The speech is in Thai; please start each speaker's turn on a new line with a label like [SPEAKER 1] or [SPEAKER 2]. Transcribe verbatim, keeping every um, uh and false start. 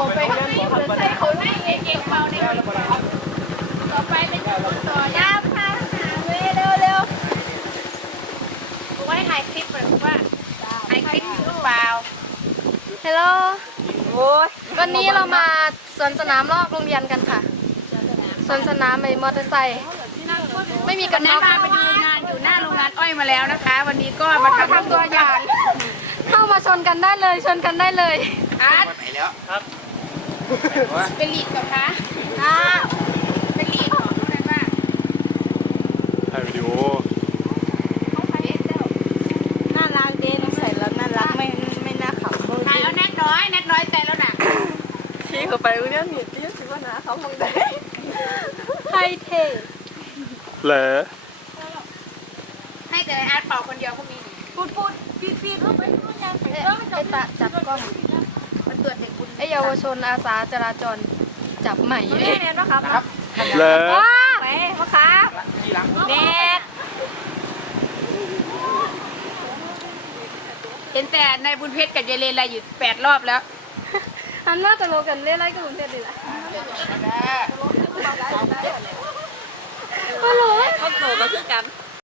[SPEAKER 1] ไปข้างในเพื่อใส่เขาในเก่งเบาในต่อไปเป็นต่อยาพาหาเว้เร็วเร็วบอกว่าให้ถ่ายคลิปหรือว่าถ่ายคลิปหรือเปล่าฮัลโหลวันนี้เรามาสวนสนามรอบโรงเรียนกันค่ะสวนสนามไอ้มอเตอร์ไซค์ไม่มีกันน็อกไปดูงานอยู่หน้าโรงงานอ้อยมาแล้วนะคะ วันนี้ก็มาทำตัวอย่างเข้ามาชนกันได้เลยชนกันได้เลยอาร์ตไปแล้วครับเป็นลีดกับคะอ่าเป็นลีดของอะไรบ้าง
[SPEAKER 2] ถ่ายวิดีโอ
[SPEAKER 1] น่ารักเด้น้องใส่แล้วน่ารักไม่ไม่น่าขำถ่ายเอาแนทน้อยแนทน้อยใจแล้วน่ะที่เขาไปเรื่องหนีที่สิว่านะเขามองได้ไทยเท่
[SPEAKER 2] เหรอ
[SPEAKER 1] ให้แต่อาร์ตเป่าคนเดียวพวกนี้พูดพูดปีปีเข้าไปพูดยังไปเออไอ้ตาจับกล้องมันตรวจเด็กไอ้เยาวชนอาสาจราจรจับใหม่เน็ตนะครับ
[SPEAKER 2] เหรอ
[SPEAKER 1] ไปพ่อค้าเน็ตเห็นแต่ในบุญเพชรกับเยเลนอะไรอยู่แปดรอบแล้วอันน่าจะโลกันเล่นอะไรกับบุญเพชรดีละฮัลโหลเขาโตมาคือกัน